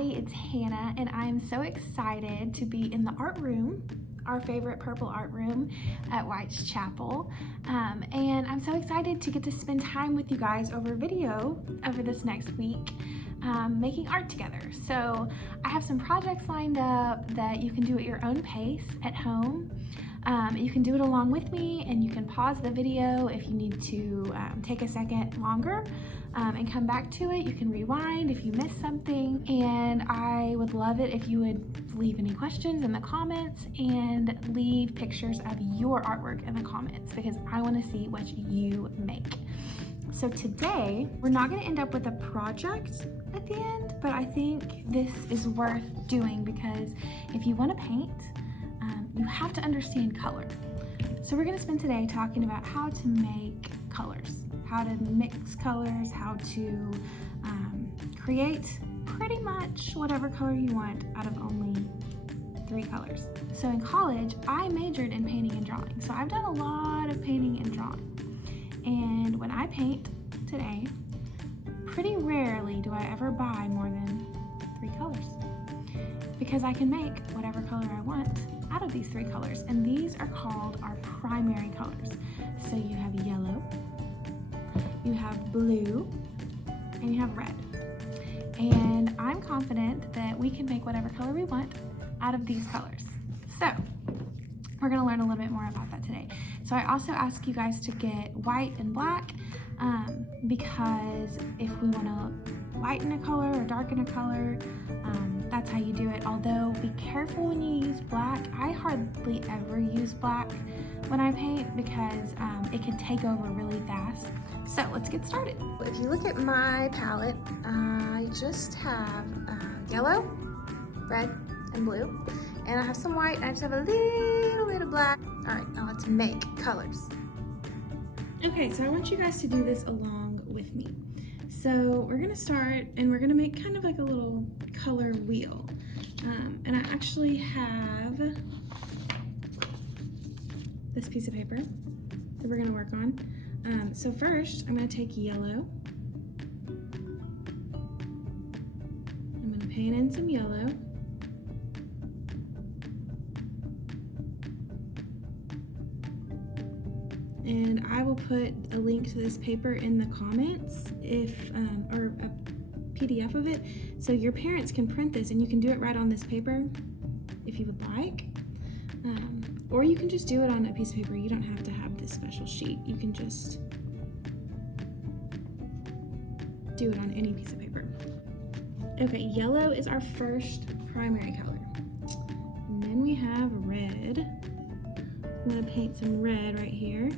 everybody, it's Hannah, and I'm so excited to be in the art room, our favorite purple art room at White's Chapel. And I'm so excited to get to spend time with you guys over video over this next week, making art together. So I have some projects lined up that you can do at your own pace at home. You can do it along with me, and you can pause the video if you need to take a second longer and come back to it. You can rewind if you missed something, and I would love it if you would leave any questions in the comments and leave pictures of your artwork in the comments, because I want to see what you make. So today, we're not going to end up with a project at the end, but I think this is worth doing because if you want to paint, you have to understand color. So we're going to spend today talking about how to make colors, how to mix colors, how to create pretty much whatever color you want out of only 3 colors. So in college, I majored in painting and drawing. So I've done a lot of painting and drawing. And when I paint today, pretty rarely do I ever buy more than 3 colors, because I can make whatever color I want out of these 3 colors, and these are called our primary colors. So you have yellow, you have blue, and you have red. And I'm confident that we can make whatever color we want out of these colors. So we're gonna learn a little bit more about that today. So I also ask you guys to get white and black, because if we wanna lighten a color or darken a color, that's how you do it. Although be careful when you use black. I hardly ever use black when I paint because it can take over really fast. So let's get started. If you look at my palette, I just have yellow, red, and blue. And I have some white, and I just have a little bit of black. All right, now let's make colors. Okay, so I want you guys to do this along with me. So we're gonna start, and we're gonna make kind of like a little color wheel. And I actually have this piece of paper that we're gonna work on. So first, I'm gonna take yellow. I'm gonna paint in some yellow. And I will put a link to this paper in the comments, if or a PDF of it, so your parents can print this and you can do it right on this paper if you would like. Or you can just do it on a piece of paper. You don't have to have this special sheet. You can just do it on any piece of paper. Okay, yellow is our first primary color. And then we have red. I'm gonna paint some red right here.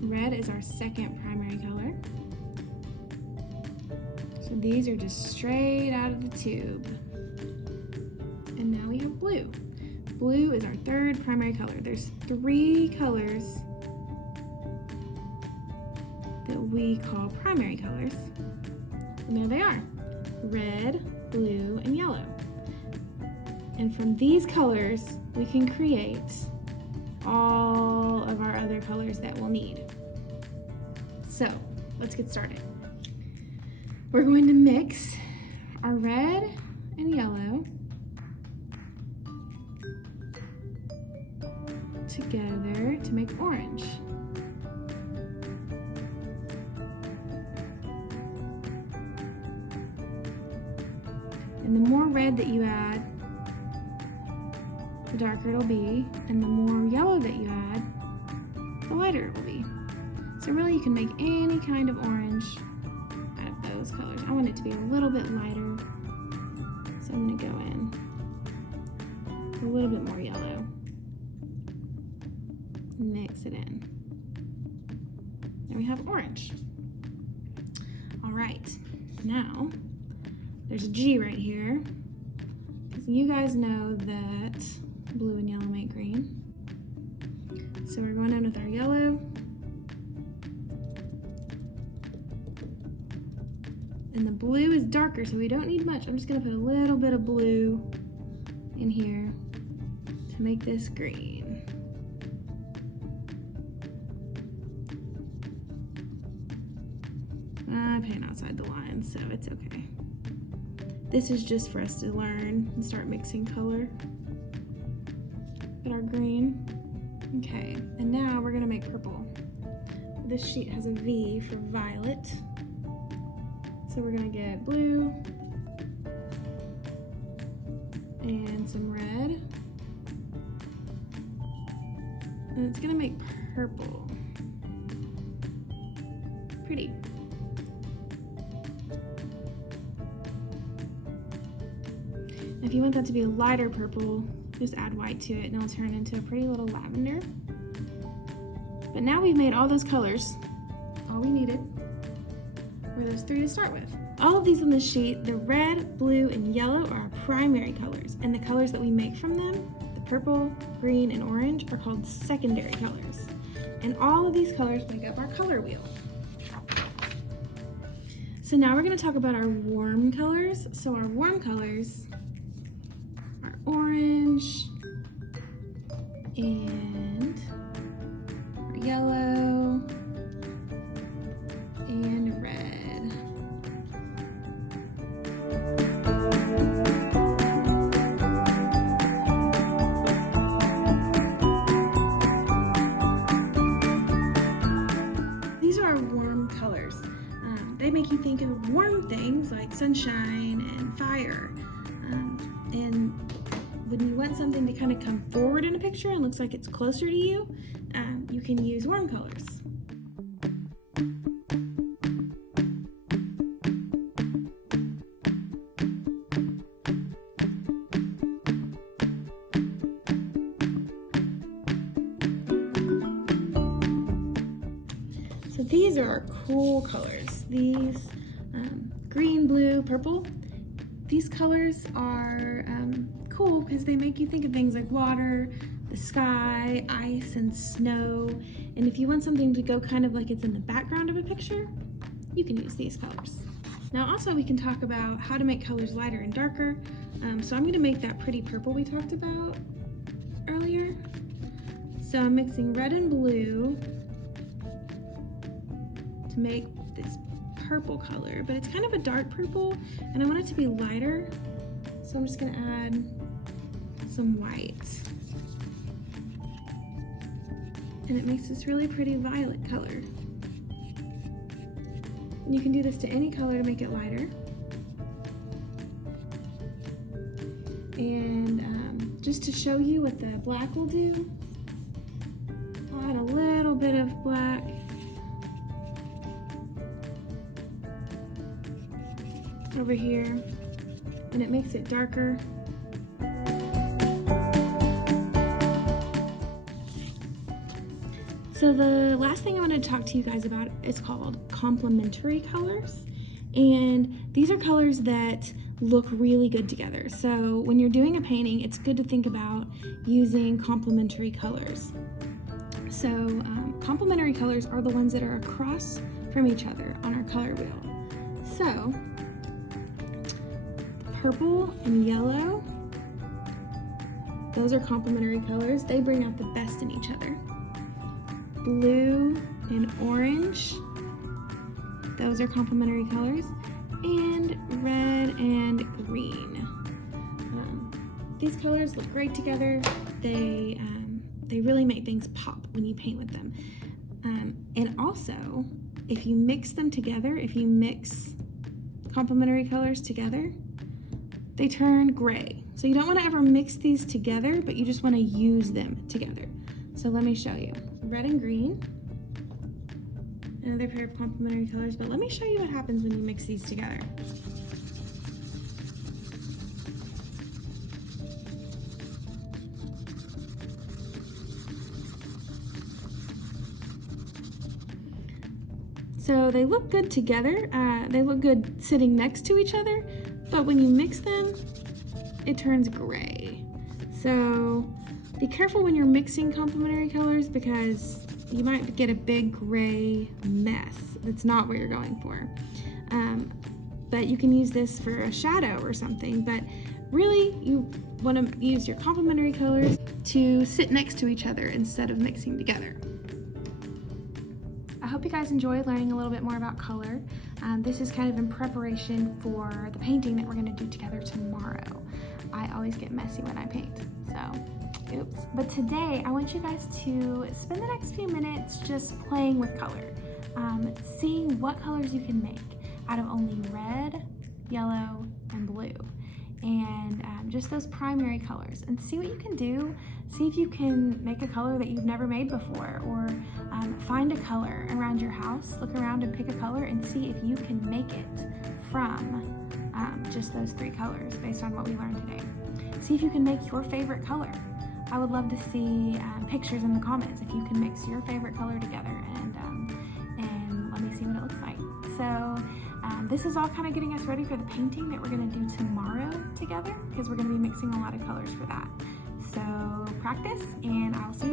Red is our second primary color. So these are just straight out of the tube. And now we have blue. Blue is our third primary color. There's 3 colors that we call primary colors. And there they are: red, blue, and yellow. And from these colors, we can create all of our other colors that we'll need. So let's get started. We're going to mix our red and yellow together to make orange. And the more red that you add, the darker it'll be, and the more yellow that you add, the lighter it will be. So really you can make any kind of orange out of those colors. I want it to be a little bit lighter, so I'm gonna go in a little bit more yellow. Mix it in. Then we have orange. All right, now there's a G right here, because you guys know that blue and yellow make green. So we're going in with our yellow. And the blue is darker, so we don't need much. I'm just gonna put a little bit of blue in here to make this green. gonna paint outside the lines, so it's okay. This is just for us to learn and start mixing color. Get our green. Okay, and now we're gonna make purple. This sheet has a V for violet. So we're gonna get blue and some red. And it's gonna make purple. Pretty. If you want that to be a lighter purple, just add white to it and it'll turn into a pretty little lavender. But now we've made all those colors. All we needed were those three to start with. All of these on this sheet, the red, blue, and yellow are our primary colors, and the colors that we make from them, the purple, green, and orange, are called secondary colors. And all of these colors make up our color wheel. So now we're going to talk about our warm colors. So our warm colors are orange and yellow and red. These are our warm colors. They make you think of warm things like sunshine and fire. And when you want something to kind of come forward in a picture and looks like it's closer to you, you can use warm colors. So these are our cool colors. These green, blue, purple. These colors are cool because they make you think of things like water, the sky, ice, and snow. And if you want something to go kind of like it's in the background of a picture, you can use these colors. Now also we can talk about how to make colors lighter and darker. So I'm gonna make that pretty purple we talked about earlier. So I'm mixing red and blue to make this purple color, but it's kind of a dark purple and I want it to be lighter. So I'm just gonna add some white. And it makes this really pretty violet color. And you can do this to any color to make it lighter. And just to show you what the black will do, I'll add a little bit of black. Over here, and it makes it darker. So the last thing I want to talk to you guys about is called complementary colors, and these are colors that look really good together. So when you're doing a painting, it's good to think about using complementary colors. So complementary colors are the ones that are across from each other on our color wheel. So purple and yellow, those are complementary colors. They bring out the best in each other. Blue and orange, those are complementary colors. And red and green. These colors look great together. They really make things pop when you paint with them. And also, if you mix them together, if you mix complementary colors together, they turn gray. So you don't want to ever mix these together, but you just want to use them together. So let me show you. Red and green, another pair of complementary colors, but let me show you what happens when you mix these together. So they look good together. They look good sitting next to each other, but when you mix them, it turns gray. So be careful when you're mixing complementary colors because you might get a big gray mess. That's not what you're going for. But you can use this for a shadow or something, but really you want to use your complementary colors to sit next to each other instead of mixing together. I hope you guys enjoyed learning a little bit more about color. This is kind of in preparation for the painting that we're gonna do together tomorrow. I always get messy when I paint, so oops. But today I want you guys to spend the next few minutes just playing with color, seeing what colors you can make out of only red, yellow, and blue. And just those primary colors, and see what you can do. See if you can make a color that you've never made before, or find a color around your house. Look around and pick a color and see if you can make it from just those 3 colors based on what we learned today. See if you can make your favorite color. I would love to see pictures in the comments if you can mix your favorite color together, and let me see what it looks like. So this is all kind of getting us ready for the painting that we're going to do tomorrow together, because we're going to be mixing a lot of colors for that. So practice, and I'll see you